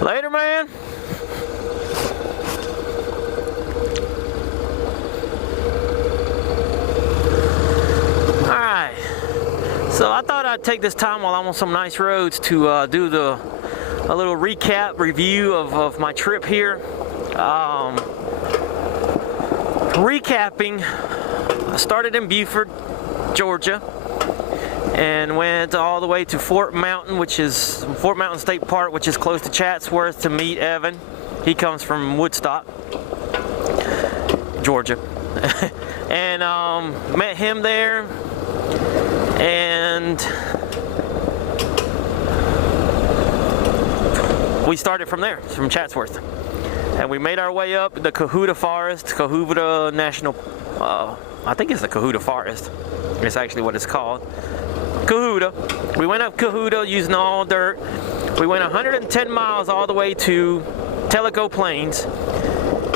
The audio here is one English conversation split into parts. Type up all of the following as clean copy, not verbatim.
Later, man. Alright. So I thought I'd take this time while I'm on some nice roads to do a little recap review of my trip here. Recapping, I started in Beaufort, Georgia, and went all the way to Fort Mountain State Park, which is close to Chatsworth, to meet Evan. He comes from Woodstock, Georgia. And met him there, and we started from there, from Chatsworth. And we made our way up the Cohutta Forest, Cohutta National, I think it's the Cohutta Forest. It's actually what it's called. Cohutta. We went up Cohutta using all dirt. We went 110 miles all the way to Tellico Plains.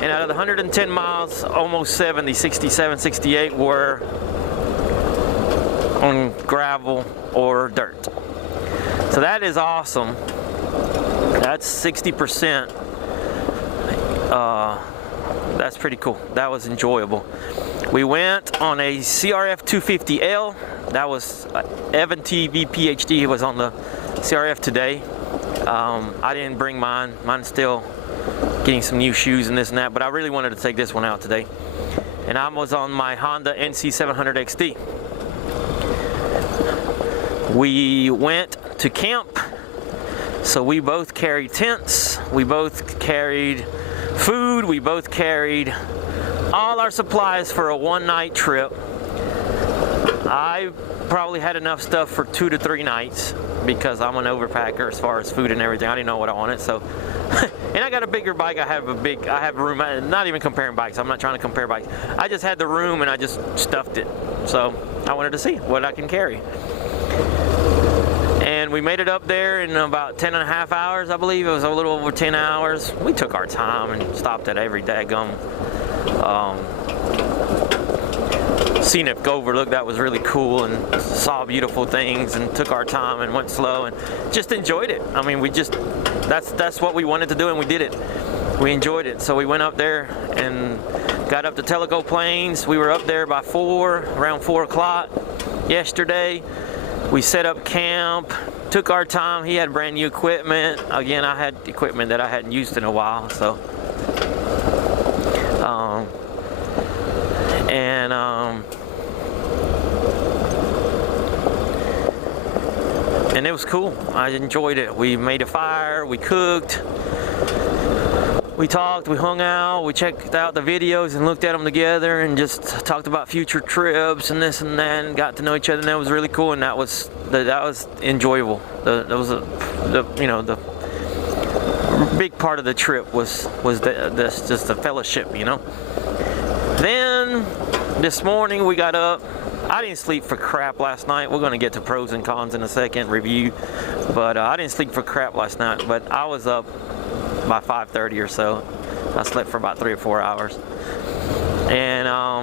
And out of the 110 miles, almost 70, 67, 68 were on gravel or dirt. So that is awesome. That's 60%. That's pretty cool. That was enjoyable. We went on a CRF250L. That was Evan TV PhD. He was on the CRF today. I didn't bring mine. Mine's still getting some new shoes and this and that, but I really wanted to take this one out today. And I was on my Honda NC700XD. We went to camp, so we both carried tents, we both carried food, we both carried all our supplies for a one-night trip. I probably had enough stuff for 2 to 3 nights because I'm an overpacker as far as food and everything. I didn't know what I wanted, so and I got a bigger bike. I have room. Not even comparing bikes. I'm not trying to compare bikes. I just had the room and I just stuffed it. So I wanted to see what I can carry. And we made it up there in about 10 and a half hours, I believe. It was a little over 10 hours. We took our time and stopped at every daggum scenic overlook. That was really cool, and saw beautiful things and took our time and went slow and just enjoyed it. I mean, that's what we wanted to do, and we did it. We enjoyed it. So we went up there and got up to Tellico Plains. We were up there by around 4 o'clock yesterday. We set up camp, took our time. He had brand new equipment. Again, I had equipment that I hadn't used in a while, so and it was cool. I enjoyed it. We made a fire, we cooked, we talked, we hung out, we checked out the videos and looked at them together and just talked about future trips and this and that, and got to know each other, and that was really cool, and that was enjoyable. The big part of the trip was just the fellowship, you know. Then this morning we got up. I didn't sleep for crap last night. We're going to get to pros and cons in a second, review, but I didn't sleep for crap last night, but I was up by 5:30 or so. I slept for about 3 or 4 hours, and I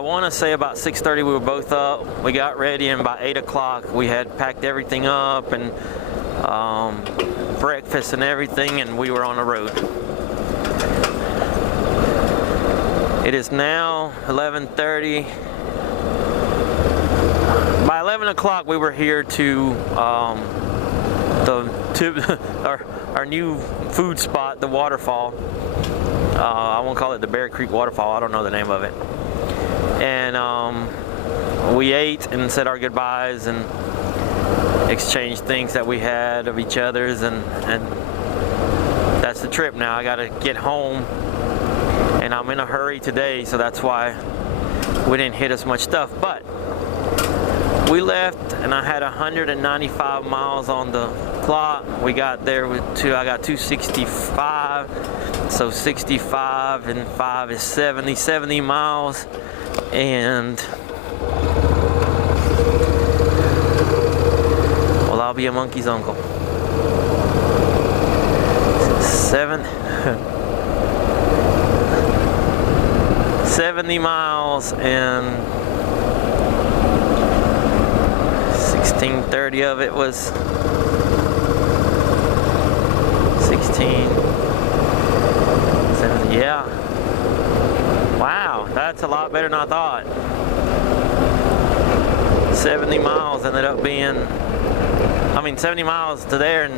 want to say about 6:30 we were both up. We got ready, and by 8 o'clock we had packed everything up and breakfast and everything, and we were on the road. It is now 11:30. By 11 o'clock we were here to our new food spot, the waterfall. I won't call it the Bear Creek Waterfall. I don't know the name of it. And we ate and said our goodbyes and exchanged things that we had of each other's, and that's the trip now. I gotta get home, and I'm in a hurry today, so that's why we didn't hit as much stuff. But we left, and I had 195 miles on the clock. We got there with I got 265, so 65 and 5 is 70 miles, and well, I'll be a monkey's uncle. 70 miles and 1630 of it was 16, 17, yeah. Wow, that's a lot better than I thought. 70 miles ended up being, 70 miles to there, and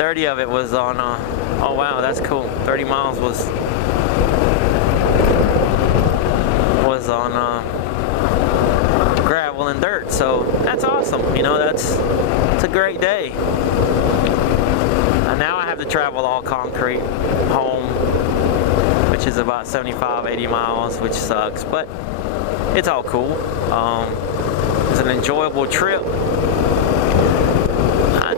30 of it was on, oh wow, that's cool. 30 miles was on gravel and dirt, so that's awesome. You know, it's a great day. And now I have to travel all concrete home, which is about 75, 80 miles, which sucks, but it's all cool. It's an enjoyable trip.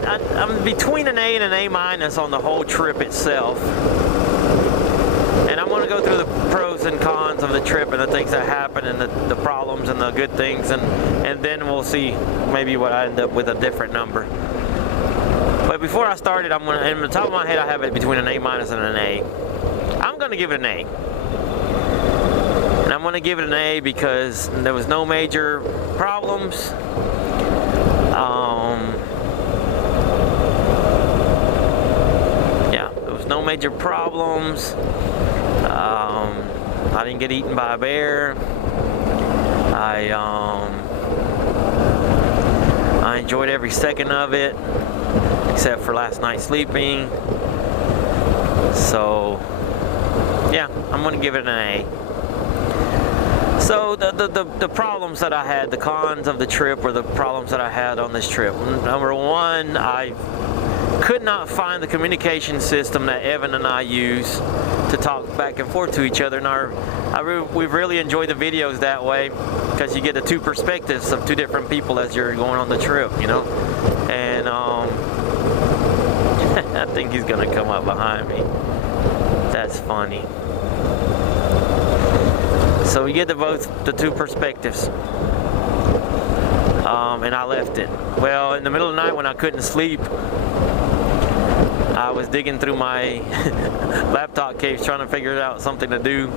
I'm between an A and an A minus on the whole trip itself. And I'm going to go through the pros and cons of the trip and the things that happen and the problems and the good things, and then we'll see maybe what I end up with a different number. But before I started, in the top of my head, I have it between an A minus and an A. I'm going to give it an A. And I'm going to give it an A because there was no major problems. No major problems. I didn't get eaten by a bear. I enjoyed every second of it, except for last night sleeping. So, yeah, I'm gonna give it an A. So the problems that I had, the cons of the trip, were the problems that I had on this trip. Number one, I could not find the communication system that Evan and I use to talk back and forth to each other, and we've really enjoyed the videos that way, because you get the two perspectives of two different people as you're going on the trip, you know. And I think he's gonna come up behind me. That's funny. So we get the two perspectives. And I left it. Well, in the middle of the night when I couldn't sleep, I was digging through my laptop case trying to figure out something to do.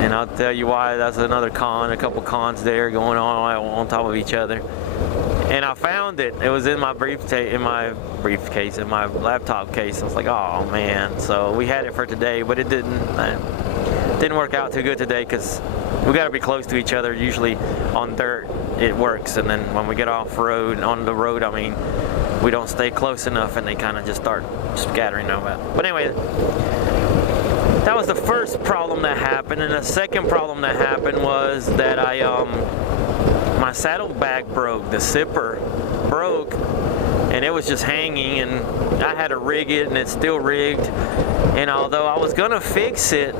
And I'll tell you why. That's another con, a couple cons there going on top of each other. And I found it. It was in my briefcase, in my laptop case. I was like, oh man. So we had it for today, but it didn't work out too good today, because we got to be close to each other. Usually on dirt it works, and then when we get off road, on the road, we don't stay close enough, and they kind of just start scattering about. But anyway, that was the first problem that happened. And the second problem that happened was that my saddlebag broke. The zipper broke, and it was just hanging, and I had to rig it, and it's still rigged. And although I was gonna fix it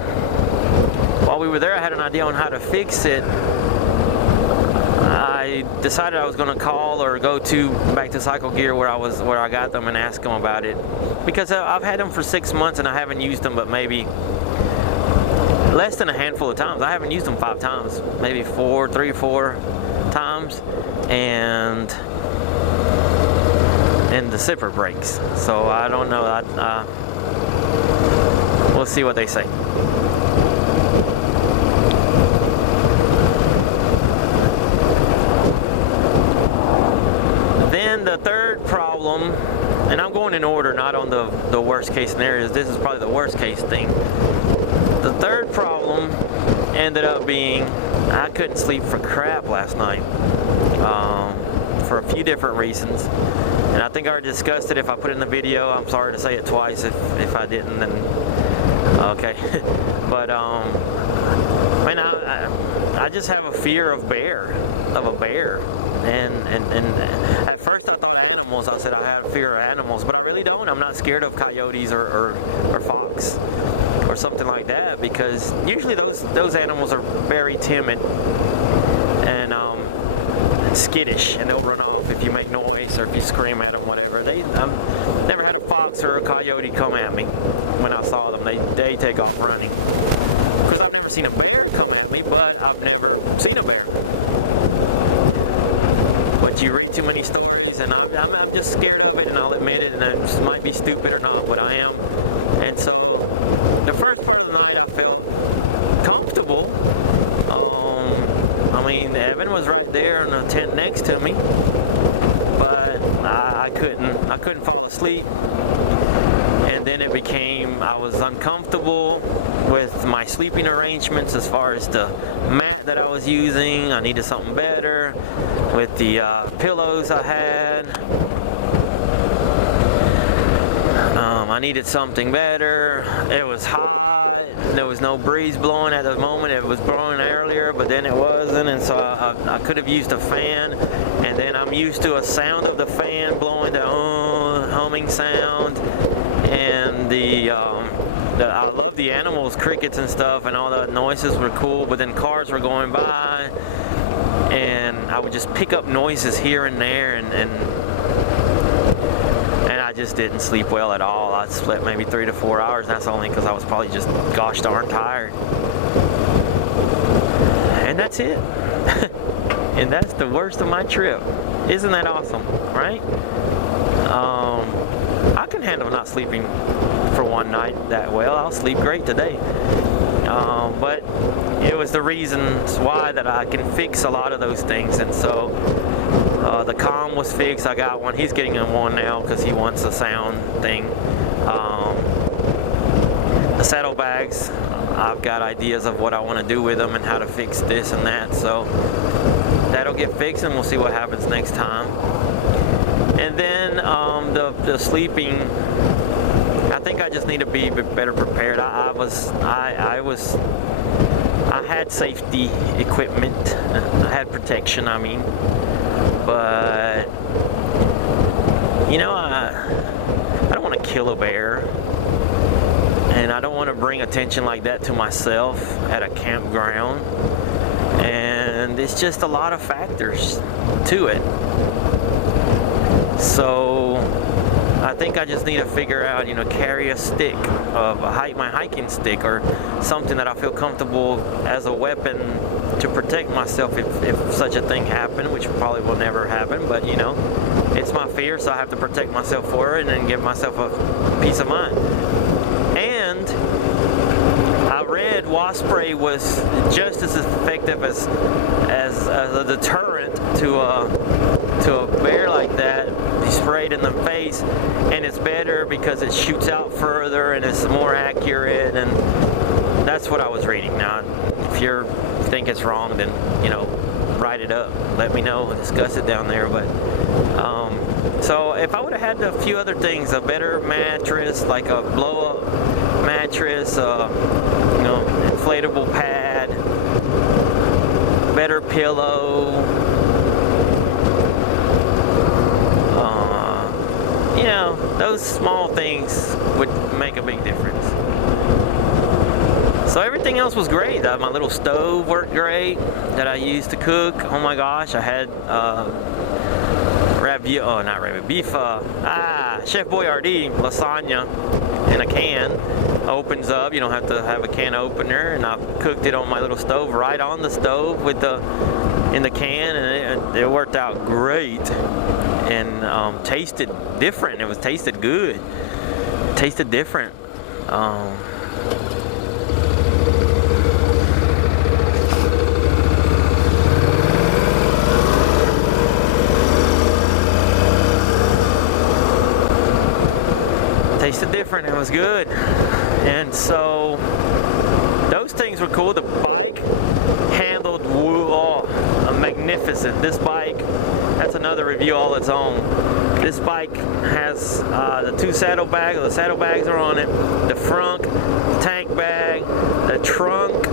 while we were there, I had an idea on how to fix it. I decided I was going to call or go back to Cycle Gear where I got them, and ask them about it, because I've had them for 6 months and I haven't used them but maybe less than a handful of times. I haven't used them 5 times, maybe 3 or 4 times, and the zipper breaks. So I don't know. We'll see what they say. The third problem, and I'm going in order, not on the worst case scenarios. This is probably the worst case thing. The third problem ended up being I couldn't sleep for crap last night, for a few different reasons. And I think I already discussed it. If I put it in the video, I'm sorry to say it twice. If I didn't, then okay. But man, I just have a fear of a bear. And at first I thought animals. I said I had a fear of animals, but I really don't. I'm not scared of coyotes or fox or something like that, because usually those animals are very timid and skittish, and they'll run off if you make noise or if you scream at them, whatever. I've never had a fox or a coyote come at me. When I saw them, they take off running. Because I've never seen a bear come at me, but I've never seen a bear. But you read too many stories, and I'm just scared of it, and I'll admit it, and it might be stupid or not, but I am. And so the first part of the night I felt comfortable. Evan was right there in the tent next to me, but I couldn't fall sleep. And then it became, I was uncomfortable with my sleeping arrangements as far as the mat that I was using. I needed something better with the pillows I had. I needed something better. It was hot. There was no breeze blowing at the moment. It was blowing earlier, but then it wasn't, and so I could have used a fan. And then I'm used to a sound of the fan blowing, the humming sound, and I love the animals, crickets and stuff, and all the noises were cool. But then cars were going by, and I would just pick up noises here and there, and I just didn't sleep well at all. I slept maybe 3 to 4 hours. And that's only because I was probably just gosh darn tired. And that's it. And that's the worst of my trip. Isn't that awesome, right? I can handle not sleeping for one night that well. I'll sleep great today. But it was the reasons why that I can fix a lot of those things. And so the comm was fixed. I got one. He's getting one now because he wants a sound thing. The saddlebags, I've got ideas of what I want to do with them and how to fix this and that. So that'll get fixed, and we'll see what happens next time. And then the sleeping, I think I just need to be better prepared. I had safety equipment. I had protection, I mean. But, you know, I don't want to kill a bear. And I don't want to bring attention like that to myself at a campground. And it's just a lot of factors to it. So I think I just need to figure out, carry a stick, my hiking stick, or something that I feel comfortable as a weapon to protect myself if such a thing happened, which probably will never happen. But it's my fear, so I have to protect myself for it and then give myself a peace of mind. And I read wasp spray was just as effective as a deterrent to a bear like that. You spray it in the face, and it's better because it shoots out further and it's more accurate, and that's what I was reading. Now, if you think it's wrong, then write it up. Let me know. We'll discuss it down there. But so if I would have had a few other things, a better mattress, like a blow-up mattress, inflatable pad, better pillow, those small things would make a big difference. So everything else was great. My little stove worked great that I used to cook. Oh my gosh, I had beef, Chef Boyardee lasagna in a can. Opens up, you don't have to have a can opener, and I cooked it on my little stove, right on the stove in the can, and it worked out great, and tasted different. It was tasted good, tasted different. Tasted different. It was good. And so those things were cool. The bike handled magnificent. This bike, that's another review all its own. This bike has the two saddlebags. The saddlebags are on it. The front, the tank bag, the trunk,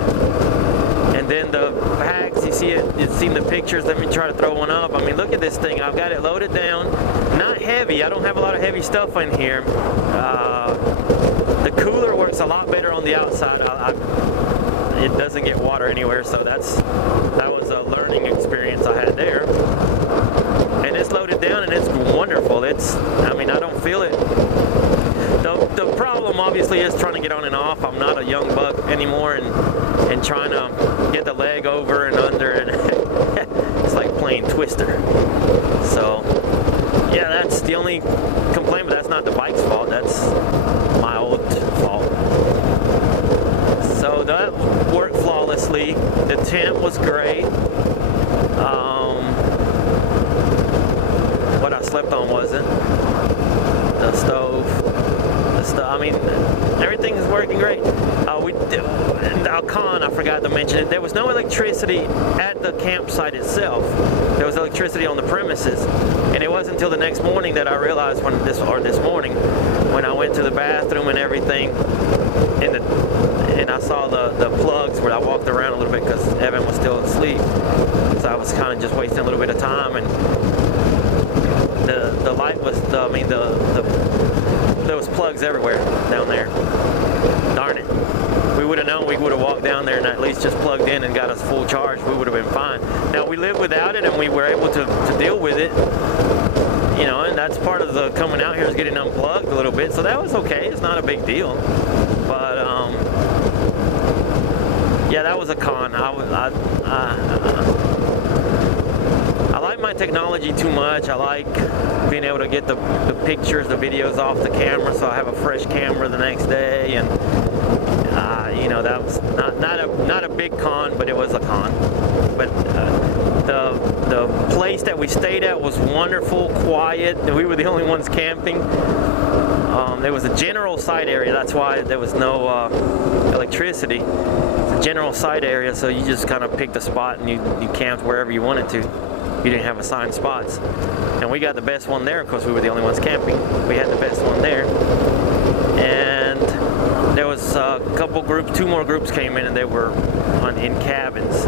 and then the bags. You see it? You've seen the pictures. Let me try to throw one up. I mean, look at this thing. I've got it loaded down. Not heavy. I don't have a lot of heavy stuff in here. The cooler works a lot better on the outside. It doesn't get water anywhere, so that was a learning experience I had there. And it's loaded down, and it's wonderful. I don't feel it. The problem obviously is trying to get on and off. I'm not a young buck anymore, and trying to get the leg over and under, and it's like playing Twister. So yeah, that's the only complaint, but that's not the bike's fault. That's my old fault. So that worked flawlessly. The tent was great. What I slept on wasn't. the stove. I mean, everything is working great. And our con, I forgot to mention it. There was no electricity at the campsite itself. There was electricity on the premises, and it wasn't until the next morning that I realized this morning when I went to the bathroom and everything, and I saw the plugs where I walked around a little bit because Evan was still asleep. So I was kind of just wasting a little bit of time, and the light was, there was plugs everywhere down there. Darn it. We would have known, we would have walked down there and at least just plugged in and got us full charge. We would have been fine. Now we lived without it and we were able to deal with it. You know, and that's part of the coming out here is getting unplugged a little bit. So that was okay. It's not a big deal. But yeah, that was a con. I like my technology too much. I like being able to get the pictures, the videos off the camera, so I have a fresh camera the next day. And you know, that was not a big con, but it was a con. But the place that we stayed at was wonderful, quiet. We were the only ones camping. There was a general site area. That's why there was no electricity. It's a general site area, so you just kind of picked a spot and you camped wherever you wanted to. You didn't have assigned spots. And we got the best one there because we were the only ones camping. We had the best one there. And there was a couple groups, 2 more groups came in and they were in cabins,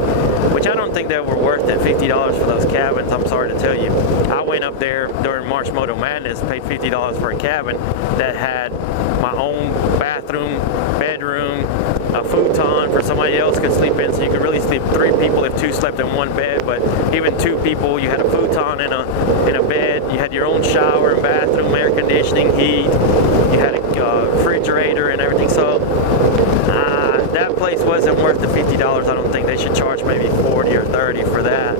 which I don't think they were worth it, $50 for those cabins. I'm sorry to tell you. I went up there during March Moto Madness, paid $50 for a cabin that had my own bathroom, bedroom, a futon for somebody else could sleep in, so you could really sleep 3 people if 2 slept in one bed. But even 2 people, you had a futon in a bed, you had your own shower and bathroom, air conditioning, heat, you had a refrigerator and everything. So that place wasn't worth the $50. I don't think they should charge maybe 40 or 30 for that.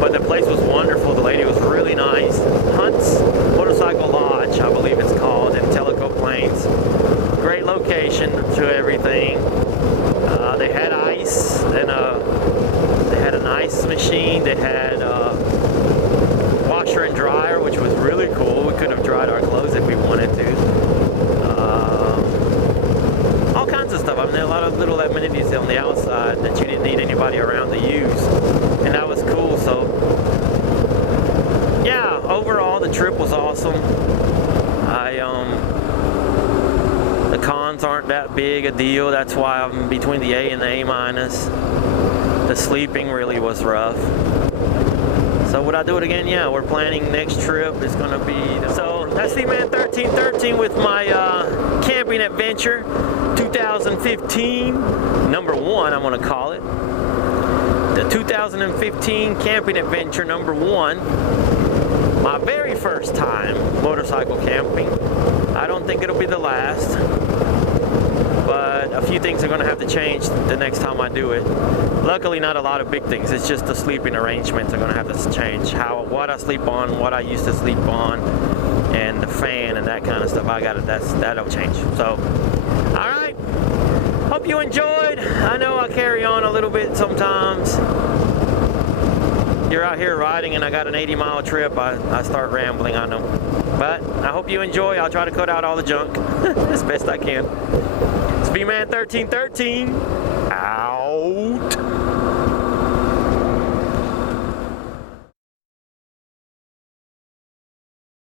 But the place was wonderful. The lady was really nice. Hunt's Motorcycle Lodge, I believe it's called, in Tellico Plains. Great location to everything. They had ice and they had an ice machine. They had washer and dryer, which was really cool. We could have dried our clothes if we wanted to. All kinds of stuff. I mean, there are a lot of little amenities on the outside that you didn't need anybody around to use, and that was cool. So yeah, overall the trip was awesome. The cons aren't that big a deal. That's why I'm between the A and the A minus. The sleeping really was rough. So would I do it again? Yeah, we're planning next trip. It's gonna be, so that's V-Man 1313 with my camping adventure 2015, number 1, I'm gonna call it. The 2015 camping adventure number 1. My very first time motorcycle camping. I don't think it'll be the last, but a few things are going to have to change the next time I do it. Luckily, not a lot of big things. It's just the sleeping arrangements are going to have to change. What I sleep on, what I used to sleep on, and the fan and that kind of stuff. That'll change. So, all right. Hope you enjoyed. I know I carry on a little bit sometimes. You're out here riding and I got an 80-mile trip, I start rambling, I know. But I hope you enjoy. I'll try to cut out all the junk as best I can. It's V-Man 1313 out.